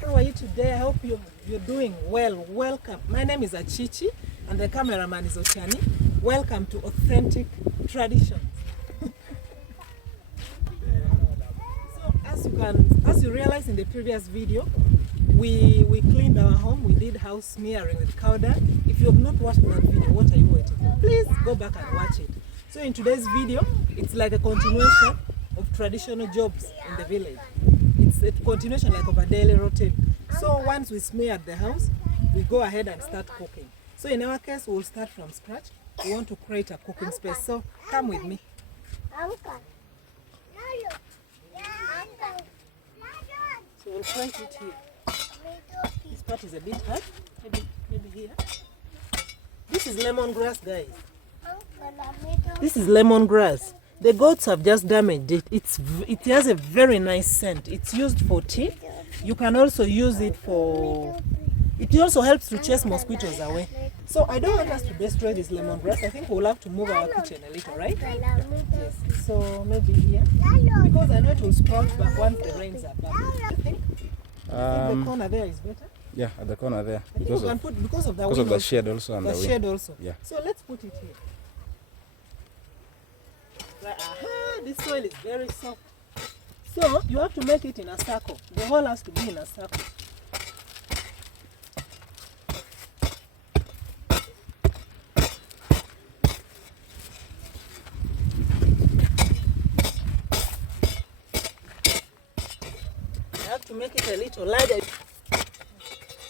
How are you today? I hope you're doing well. Welcome. My name is Achichi and the cameraman is Ochani. Welcome to Authentic Traditions. So as you realized in the previous video, we cleaned our home. We did house smearing with cow dung. If you have not watched that video, what are you waiting for? Please go back and watch it. So in today's video, it's like a continuation of traditional jobs in the village. It's a continuation like of a daily routine. So once we smeared the house, we go ahead and start cooking. So in our case, we'll start from scratch. We want to create a cooking space. So come with me. So we'll create it here. This part is a bit hard. Maybe here. This is lemongrass, guys. This is lemongrass. The goats have just damaged it. It has a very nice scent. It's used for tea. You can also use it for... It also helps to chase mosquitoes away. So I don't want us to destroy this lemongrass. I think we'll have to move our kitchen a little, right? Yes. So maybe here. Because I know it will sprout back once the rains are back. I think the corner there is better. Yeah, at the corner there. Because of the shade also. And the shade also. Yeah. So let's put it here. Aha, this soil is very soft. So you have to make it in a circle. The hole has to be in a circle. You have to make it a little larger.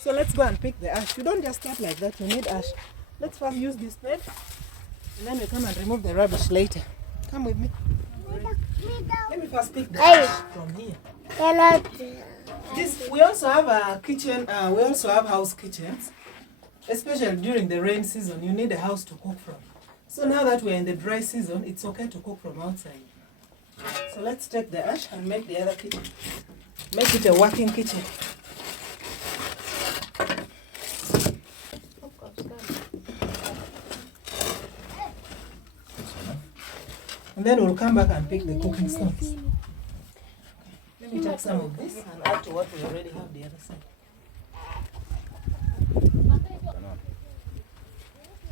So let's go and pick the ash. You don't just start like that, you need ash. Let's first use this bed and then we come and remove the rubbish later. Come with me. Let me first pick the ash from here. We also have a kitchen, we also have house kitchens. Especially during the rain season, you need a house to cook from. So now that we're in the dry season, it's okay to cook from outside. So let's take the ash and make the other kitchen. Make it a working kitchen. And then we'll come back and pick the cooking stones. Let me take some of this and add to what we already have the other side.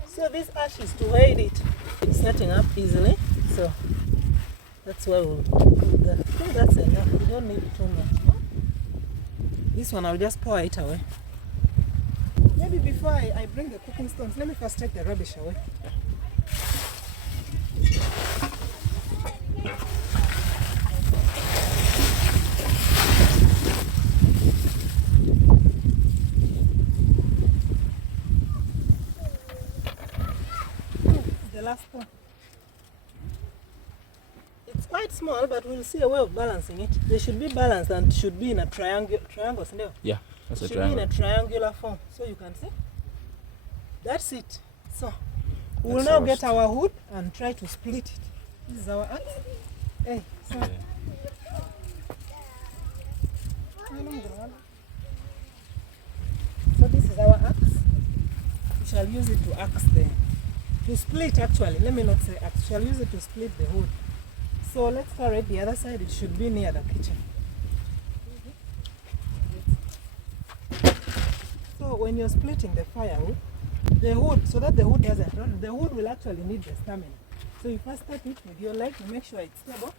So this ash is to aid it in setting up easily. So that's why we'll put that. I think that's enough. We don't need too much. This one I'll just pour it away. Maybe before I bring the cooking stones, let me first take the rubbish away. The last one. It's quite small, but we'll see a way of balancing it. They should be balanced and should be in a triangle, no? Yeah, that's a triangle. Should be in a triangular form, so you can see. That's it. So we'll now get our wood and try to split it. This is our axe. Hey, so. Okay. So this is our axe. We shall use it to axe to split actually. Let me not say axe. We shall use it to split the wood. So let's carry it the other side. It should be near the kitchen. So when you're splitting the firewood, the wood, so that the wood doesn't run, the wood will actually need the stamina. So you first start it with your leg, you make sure it's stable,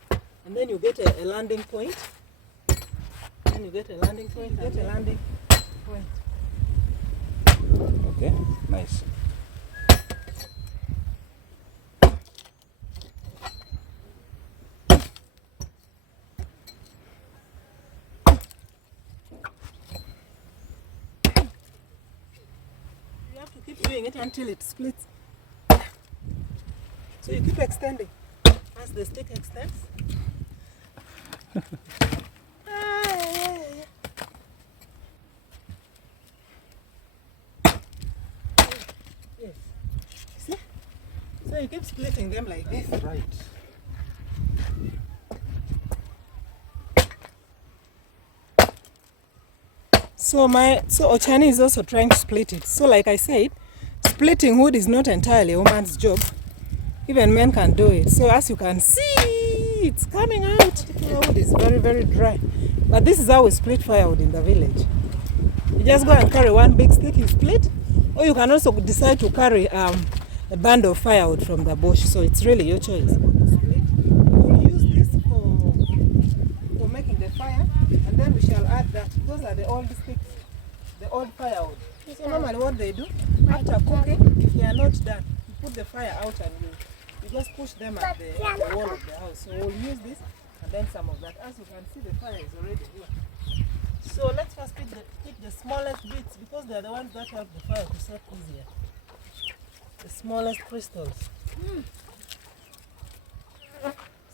and then you get a landing point. Then you get a landing point, get a landing point. Okay, nice. Keep doing it until it splits. So you keep extending as the stick extends. Yes. See? So you keep splitting them like this. Right. So Ochani is also trying to split it. So like I said, splitting wood is not entirely a woman's job. Even men can do it. So as you can see, See, it's coming out. Firewood is very, very dry. But this is how we split firewood in the village. You just go and carry one big stick, you split. Or you can also decide to carry a band of firewood from the bush. So it's really your choice. We'll use this for making the fire. And then we shall add that. Those are the old sticks, the old firewood. So normally what they do, after cooking, if they are not done, you put the fire out and you just push them at the wall of the house. So we'll use this and then some of that. As you can see, the fire is already here. So let's first pick the smallest bits because they are the ones that help the fire to set easier. The smallest crystals.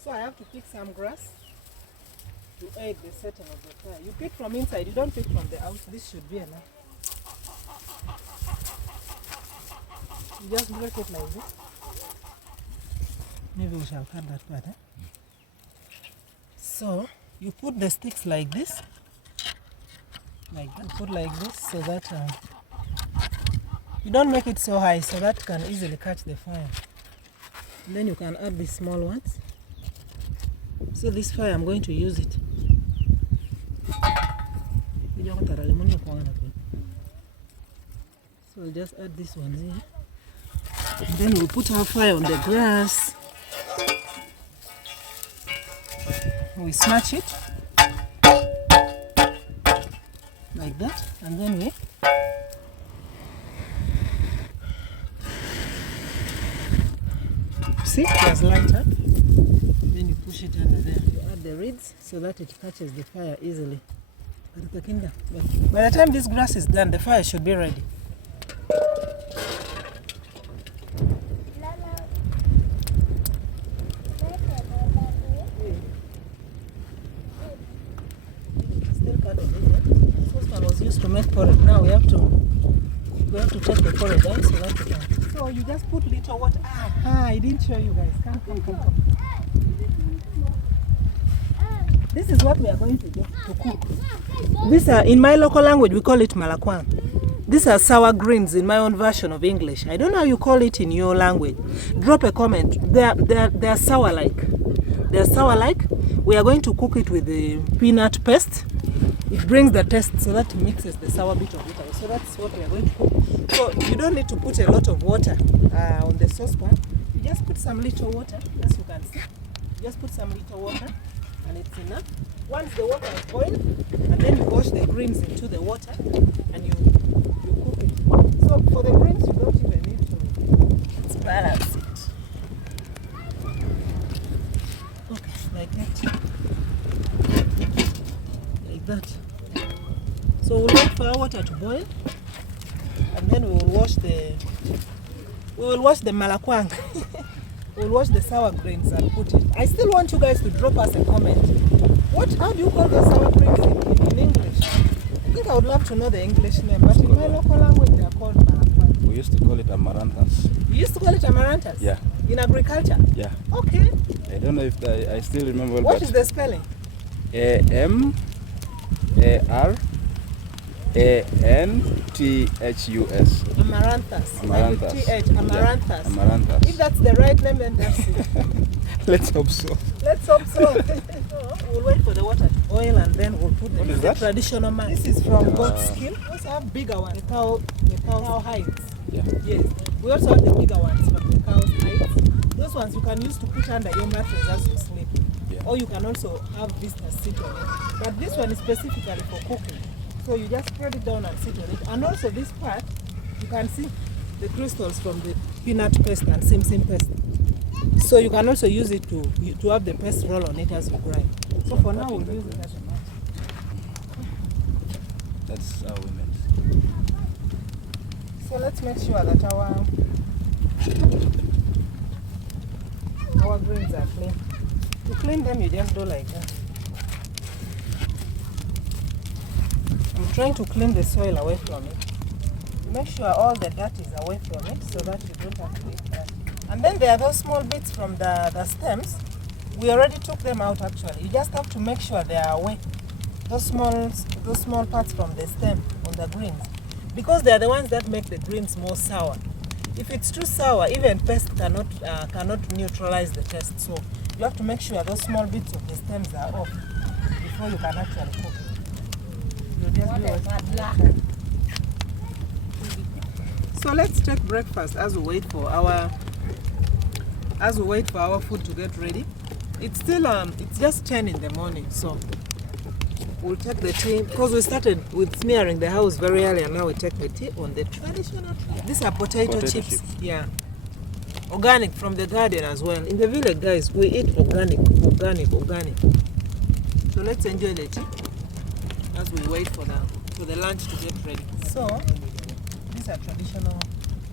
So I have to pick some grass to aid the setting of the fire. You pick from inside, you don't pick from the out. This should be enough. You just break it like this. Maybe we shall cut that part. So you put the sticks like this. Like that. Put like this so that you don't make it so high so that can easily catch the fire. And then you can add these small ones. So this fire I'm going to use it. So we'll just add this one here. And then we'll put our fire on the grass. We smash it like that, and then we see it has light up. Then you push it under there. You add the reeds so that it catches the fire easily. But by the time this grass is done, the fire should be ready. To make porridge. Now we have to take the porridge out so that we can. So you just put little water. I didn't show you guys. Come. This is what we are going to do to cook. These are, in my local language, we call it malakwang. These are sour greens in my own version of English. I don't know how you call it in your language. Drop a comment. They are sour like. They are sour like. We are going to cook it with the peanut paste. It brings the taste so that it mixes the sour bit of it. So that's what we are going to cook. So you don't need to put a lot of water on the saucepan. You just put some little water, as you can see. Just put some little water and it's enough. Once the water is boiled, and then you wash the greens into the water and you cook it. So for the greens, you don't even need to balance it. Okay, like that. That. So we'll wait for our water to boil, and then we will wash the malakwang. We'll wash the sour greens and put it. I still want you guys to drop us a comment. How do you call the sour greens in English? I think I would love to know the English name, but in my local language they are called malakwang. We used to call it amaranthus. You used to call it amaranthus? Yeah. In agriculture? Yeah. Okay. I don't know if I still remember. What is the spelling? Amaranthus. Amaranthus. Amaranthus. Amaranthus. Yeah. Amaranthus. If that's the right name, then that's it. Let's hope so. Let's hope so. We'll wait for the water to boil and then we'll put the traditional man. This is from goat skin. We also have bigger ones. The cow hides. Yeah. Yes. We also have the bigger ones from the cow's hides. Those ones you can use to put under your mattress as you sleep. Yeah. Or you can also have visitors sit on it. But this one is specifically for cooking. So you just spread it down and sit on it. And also this part, you can see the crystals from the peanut paste and sim paste. So you can also use it to have the paste roll on it as you grind. So for now we'll use it as a mat. That's how we meant. So let's make sure that our greens are clean. To clean them, you just do like that. I'm trying to clean the soil away from it. Make sure all the dirt is away from it so that you don't have to eat that. And then there are those small bits from the stems. We already took them out actually. You just have to make sure they are away. Those small parts from the stem on the greens. Because they are the ones that make the greens more sour. If it's too sour, even paste cannot neutralize the taste. So you have to make sure those small bits of the stems are off before you can actually cook it. You just do it. So let's take breakfast as we wait for our food to get ready. It's still it's just 10 in the morning, so we'll take the tea because we started with smearing the house very early, and now we take the tea on the traditional. These are potato chips. Yeah, organic from the garden as well. In the village, guys, we eat organic. So let's enjoy the tea as we wait for the lunch to get ready. So these are traditional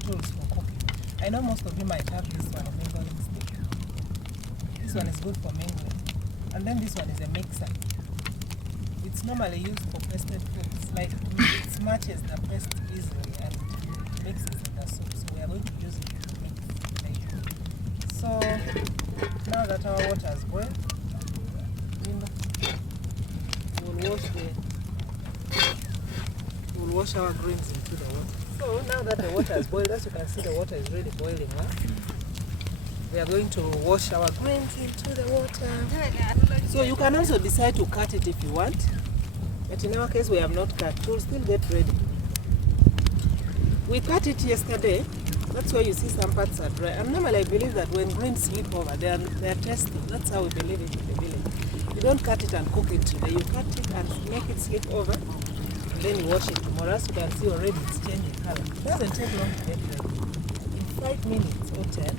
tools for cooking. I know most of you might have this one, a mingling stick. This one is good for mingling. And then this one is a mixer. It's normally used for pested foods, like it smashes the paste easily and mixes in the soup. So we are going to use it to mix. So now that our water is boiled, we'll wash our greens into the water. So now that the water is boiled, as you can see, the water is really boiling well. We are going to wash our greens into the water. So you can also decide to cut it if you want. But in our case, we have not cut. We'll still get ready. We cut it yesterday. That's why you see some parts are dry. And normally I believe that when greens slip over, they are tasty. That's how we believe it in the village. You don't cut it and cook it today. You cut it and make it slip over. And then you wash it tomorrow. As you can see already, it's changing color. It doesn't take long to get ready. In 5 minutes or 10,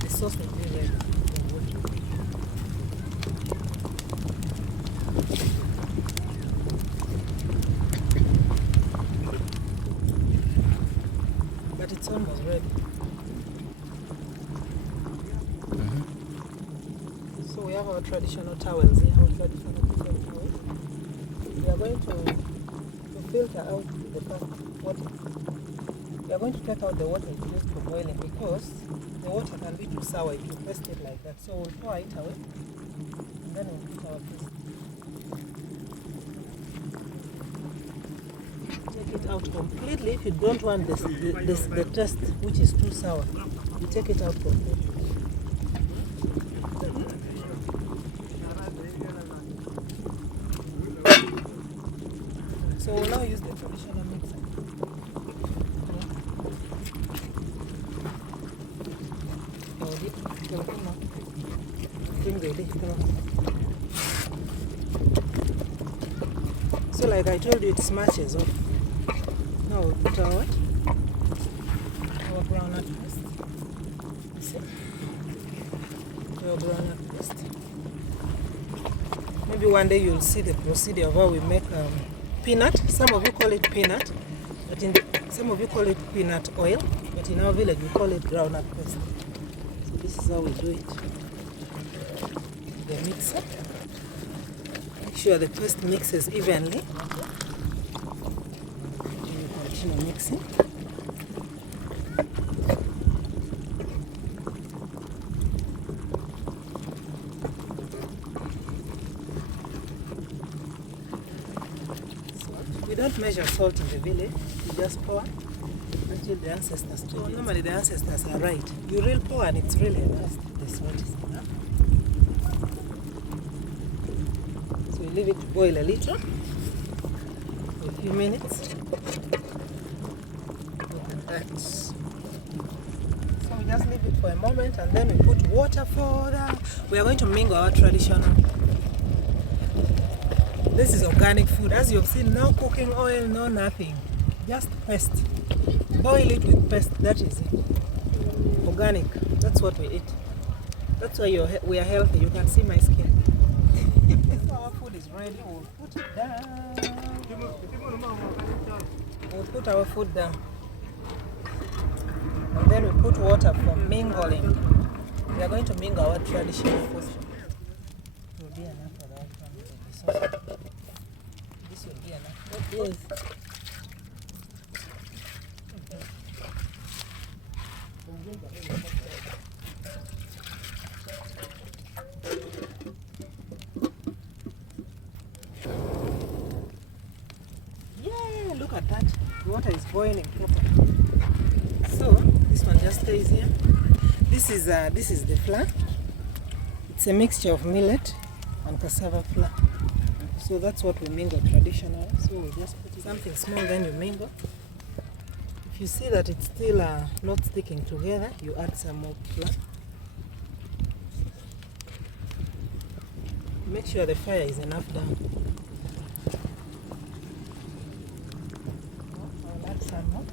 the sauce will be ready. But it's almost ready. So we have our traditional towels here, our traditional kitchen towels. We are going to filter out the water. We are going to take out the water used for boiling because the water can be too sour if you paste it like that. So we'll pour it away and then we'll put our paste. Take it out completely. If you don't want the taste which is too sour, you take it out completely. So we'll now use the traditional mixer. So like I told you, it smashes off. Now we'll put our groundnut paste. See? Our groundnut paste. Maybe one day you'll see the procedure of how we make peanut. Some of you call it peanut, but some of you call it peanut oil, but in our village we call it groundnut paste. So this is how we do it. The mixer. Make sure the paste mixes evenly. You continue mixing. We don't measure salt in the village, we just pour until the ancestors do it. Normally the ancestors are right. You really pour and it's really enough. The salt is enough. So you leave it to boil a little for a few minutes. Look at that. So we just leave it for a moment and then we put water for that. We are going to mingle our traditional. This is organic food. As you've seen, no cooking oil, no nothing. Just paste. Boil it with paste, that is it. Organic, that's what we eat. That's why we are healthy. You can see my skin. Our food is ready. We'll put it down. We'll put our food down. And then we put water for mingling. We are going to mingle our traditional food. It will be enough for the family. This will be enough. What is? Yeah, look at that. The water is boiling properly. So this one just stays here. This is the flour. It's a mixture of millet and cassava flour. So that's what we mingle traditionally. So we just put something small, then you mingle. If you see that it's still not sticking together, you add some more flour. Make sure the fire is enough down. I'll add some more.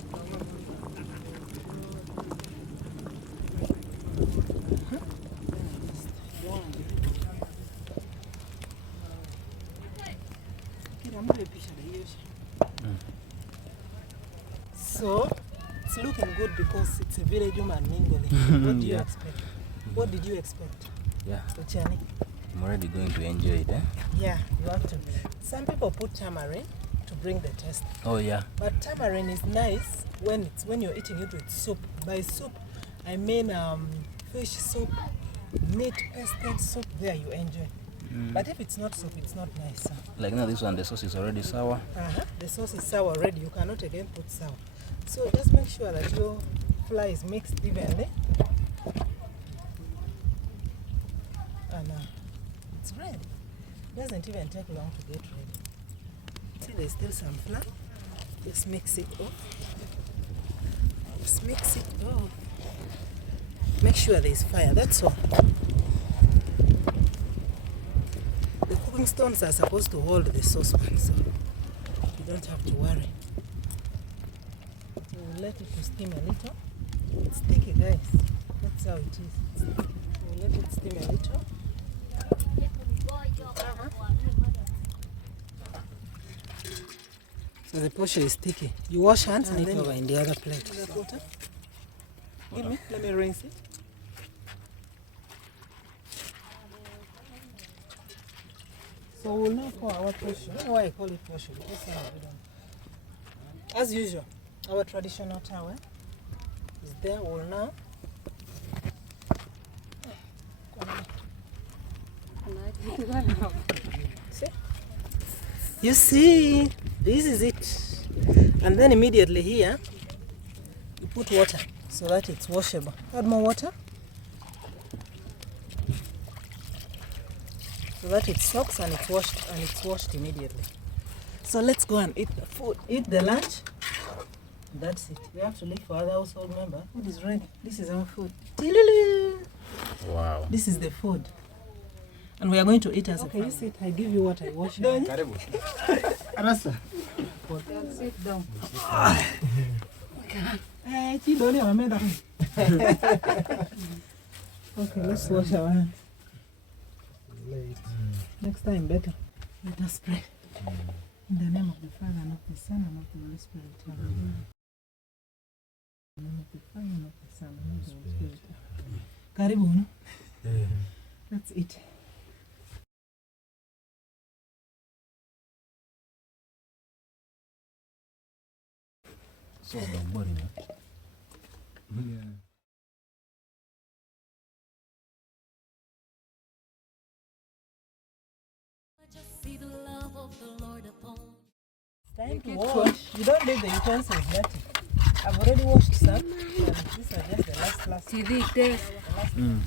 So it's looking good because it's a village woman mingling. What do you expect? What did you expect? Yeah. Uchani? I'm already going to enjoy it, eh? Yeah, you have to. Some people put tamarind to bring the taste. Oh yeah. But tamarind is nice when you're eating it with soup. By soup, I mean fish soup, meat pested soup. There you enjoy. But if it's not soup, it's not nice. Like now, this one, the sauce is already sour. The sauce is sour already. You cannot again put sour. So just make sure that your flour is mixed evenly. And it's ready. It doesn't even take long to get ready. See, there's still some flour. Just mix it off. Just mix it off. Make sure there's fire. That's all. The cooking stones are supposed to hold the saucepan, so you don't have to worry. So we'll let it to steam a little. It's sticky, guys. That's how it is. It's sticky. We'll let it steam a little. So the posho is sticky. You wash hands and then over in the other plate. Is that water? Give me. Let me rinse it. So we'll now pour our posho. I don't know why I call it posho, because we don't. As usual, our traditional towel is there. We'll now. See? You see, this is it. And then immediately here, you put water so that it's washable. Add more water. So that it soaks and it's washed immediately. So let's go and eat the food. Eat the lunch. That's it. We have to leave for other household member. Food is ready. This is our food. Wow. This is the food. And we are going to eat as a family. Okay, you sit. I give you what I wash. Arasa. Sit down. Okay, let's wash our hands. Next time better. Let us pray. In the name of the Father, and of the Son, and of the Holy Spirit. Amen. In the name of the Father, and of the Son, and of the Holy Spirit. Karibu, no? Let's eat. So boring. Yeah. Time to wash. You don't leave the utensils dirty. I've already washed some. And these are just the last. Mm.